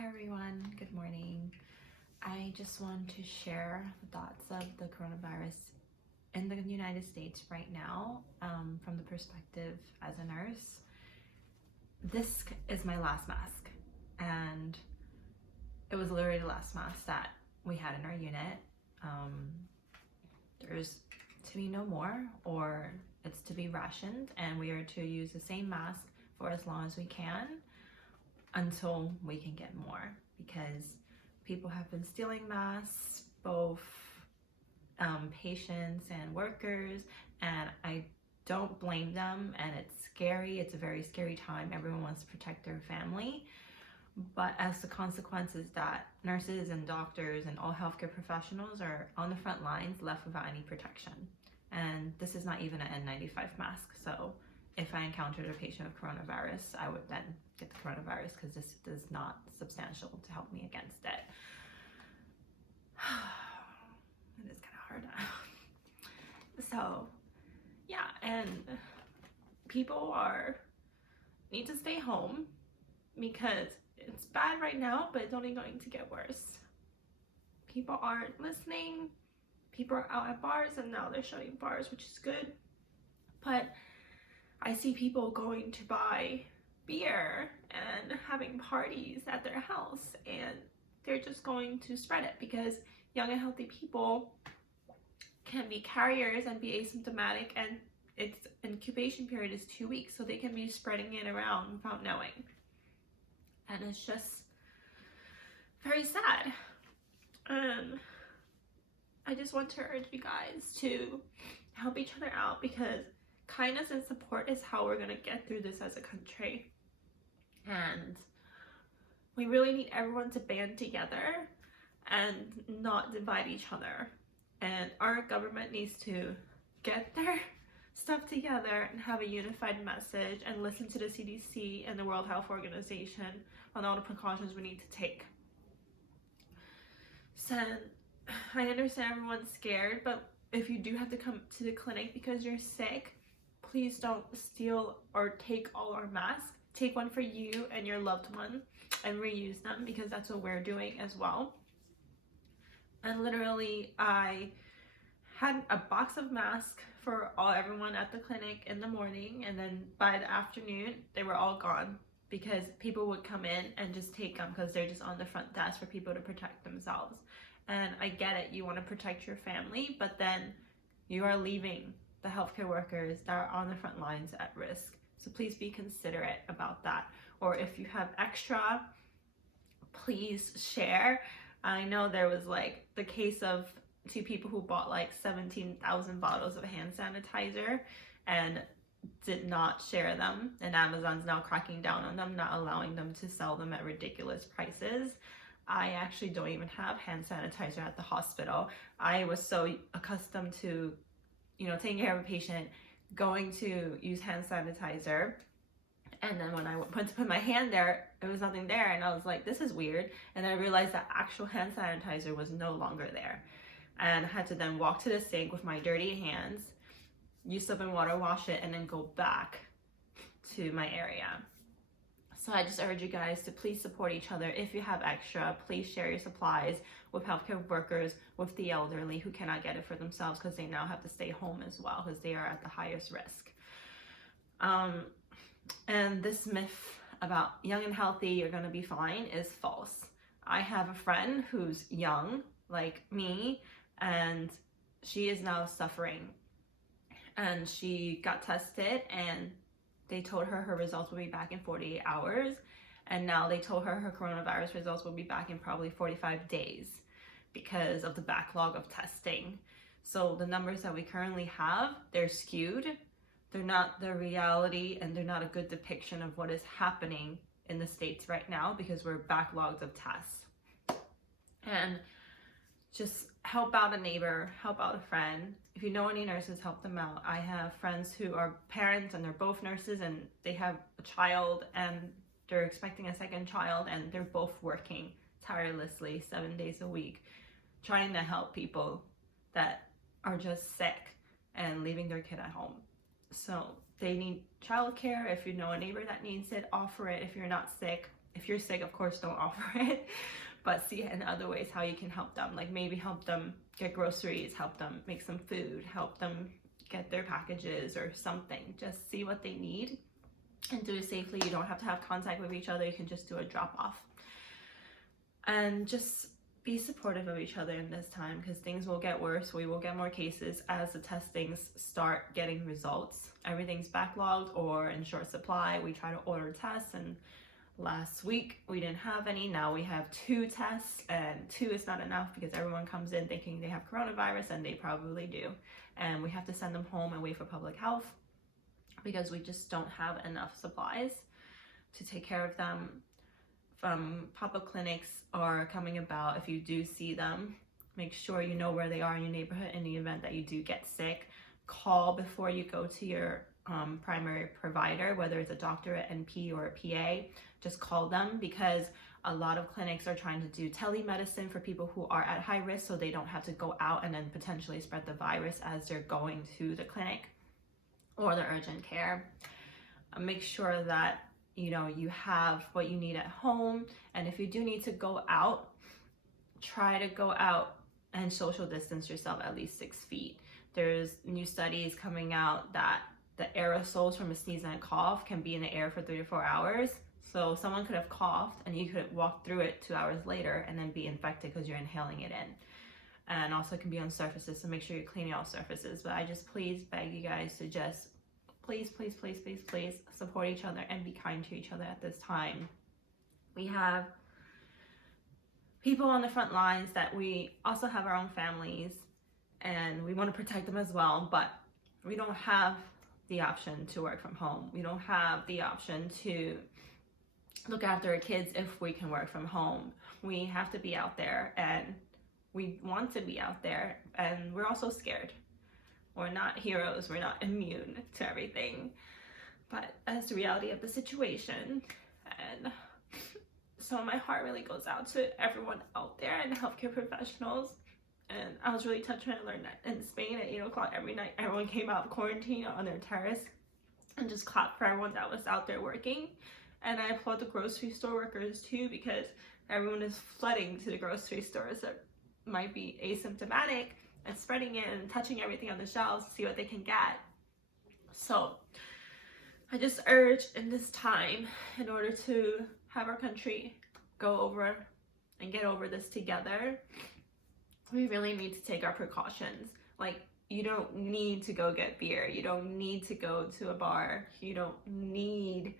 Hi everyone, good morning. I just want to share the thoughts of the coronavirus in the United States right now from the perspective as a nurse. This is my last mask, and it was literally the last mask that we had in our unit. There's to be no more, or it's to be rationed, and we are to use the same mask for as long as we can until we can get more, because people have been stealing masks, both patients and workers, and I don't blame them, and it's scary. It's a very scary time. Everyone wants to protect their family, but as the consequences that nurses and doctors and all healthcare professionals are on the front lines left without any protection. And this is not even an N95 mask, so if I encountered a patient with coronavirus, I would then get the coronavirus, because this is not substantial to help me against it. It is kind of hard. So yeah, and people need to stay home because it's bad right now, but it's only going to get worse. People aren't listening. People are out at bars, and now they're shutting bars, which is good. But I see people going to buy beer and having parties at their house, and they're just going to spread it because young and healthy people can be carriers and be asymptomatic, and its incubation period is 2 weeks, so they can be spreading it around without knowing. And it's just very sad. I just want to urge you guys to help each other out, because kindness and support is how we're going to get through this as a country. And we really need everyone to band together and not divide each other. And our government needs to get their stuff together and have a unified message and listen to the CDC and the World Health Organization on all the precautions we need to take. So I understand everyone's scared, but if you do have to come to the clinic because you're sick, please don't steal or take all our masks. Take one for you and your loved one and reuse them, because that's what we're doing as well. And literally, I had a box of masks for everyone at the clinic in the morning, and then by the afternoon, they were all gone because people would come in and just take them because they're just on the front desk for people to protect themselves. And I get it, you want to protect your family, but then you are leaving the healthcare workers that are on the front lines at risk. So please be considerate about that. Or if you have extra, please share. I know there was like the case of 2 people who bought like 17,000 bottles of hand sanitizer and did not share them, and Amazon's now cracking down on them, not allowing them to sell them at ridiculous prices. I actually don't even have hand sanitizer at the hospital. I was so accustomed to taking care of a patient, going to use hand sanitizer, and then when I went to put my hand there, there was nothing there, and I was like, this is weird. And then I realized that actual hand sanitizer was no longer there, and I had to then walk to the sink with my dirty hands, use soap and water, wash it, and then go back to my area. So I just urge you guys to please support each other. If you have extra, please share your supplies with healthcare workers, with the elderly who cannot get it for themselves because they now have to stay home as well because they are at the highest risk. And this myth about young and healthy, you're going to be fine, is false. I have a friend who's young, like me, and she is now suffering. And she got tested, and they told her her results will be back in 48 hours. And now they told her her coronavirus results will be back in probably 45 days because of the backlog of testing. So the numbers that we currently have, they're skewed. They're not the reality, and they're not a good depiction of what is happening in the States right now, because we're backlogged of tests. And just help out a neighbor, help out a friend. If you know any nurses, help them out. I have friends who are parents, and they're both nurses, and they have a child, and they're expecting a second child, and they're both working tirelessly 7 days a week, trying to help people that are just sick and leaving their kid at home. So they need childcare. If you know a neighbor that needs it, offer it. If you're not sick, If you're sick, of course, don't offer it, but see in other ways how you can help them. Like maybe help them get groceries, help them make some food, help them get their packages or something. Just see what they need and do it safely. You don't have to have contact with each other. You can just do a drop off. And just be supportive of each other in this time, because things will get worse. We will get more cases as the testings start getting results. Everything's backlogged or in short supply. We try to order tests, and last week we didn't have any. Now we have 2 tests, and 2 is not enough because everyone comes in thinking they have coronavirus, and they probably do. And we have to send them home and wait for public health because we just don't have enough supplies to take care of them. Pop-up clinics are coming about. If you do see them, make sure you know where they are in your neighborhood. In the event that you do get sick, call before you go to your primary provider, whether it's a doctor, an NP, or a PA. Just call them, because a lot of clinics are trying to do telemedicine for people who are at high risk, so they don't have to go out and then potentially spread the virus as they're going to the clinic or the urgent care. Make sure that you have what you need at home. And if you do need to go out, try to go out and social distance yourself at least 6 feet. There's new studies coming out that the aerosols from a sneeze and a cough can be in the air for 3 to 4 hours. So someone could have coughed and you could walk through it 2 hours later and then be infected because you're inhaling it in. And also it can be on surfaces, so make sure you're cleaning all surfaces. But I just please beg you guys to just please support each other and be kind to each other at this time. We have people on the front lines that we also have our own families, and we want to protect them as well, but we don't have the option to work from home. We don't have the option to look after our kids if we can work from home. We have to be out there, and we want to be out there, and we're also scared. We're not heroes, we're not immune to everything, but that's the reality of the situation. And so my heart really goes out to everyone out there and healthcare professionals. And I was really touched when I learned that in Spain at 8 o'clock every night, everyone came out of quarantine on their terrace and just clapped for everyone that was out there working. And I applaud the grocery store workers too, because everyone is flooding to the grocery stores that might be asymptomatic and spreading it and touching everything on the shelves to see what they can get. So I just urge in this time, in order to have our country go over and get over this together, we really need to take our precautions. Like, you don't need to go get beer. You don't need to go to a bar. You don't need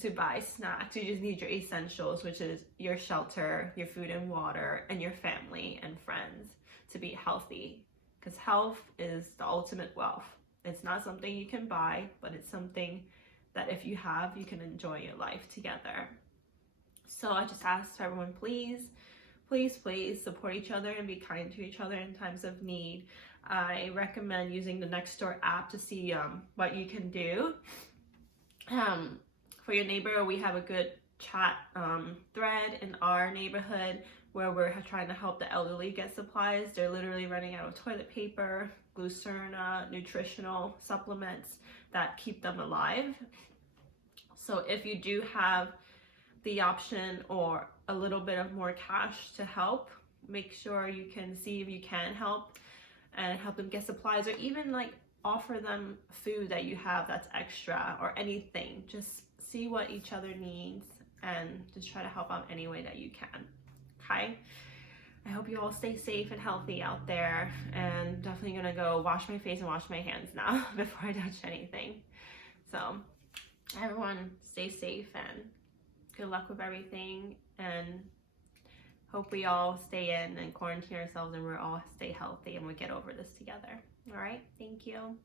to buy snacks. You just need your essentials, which is your shelter, your food and water, and your family and friends to be healthy, because health is the ultimate wealth. It's not something you can buy, but it's something that if you have, you can enjoy your life together. So I just ask everyone, please support each other and be kind to each other in times of need. I recommend using the Nextdoor app to see what you can do. For your neighbor, we have a good chat thread in our neighborhood where we're trying to help the elderly get supplies. They're literally running out of toilet paper, Glucerna, nutritional supplements that keep them alive. So if you do have the option or a little bit of more cash to help, make sure you can see if you can help and help them get supplies, or even like offer them food that you have that's extra or anything. Just see what each other needs and just try to help out any way that you can. Okay? I hope you all stay safe and healthy out there, and definitely gonna go wash my face and wash my hands now before I touch anything. So everyone stay safe and good luck with everything, and hope we all stay in and quarantine ourselves and we're all stay healthy and we get over this together. All right, thank you.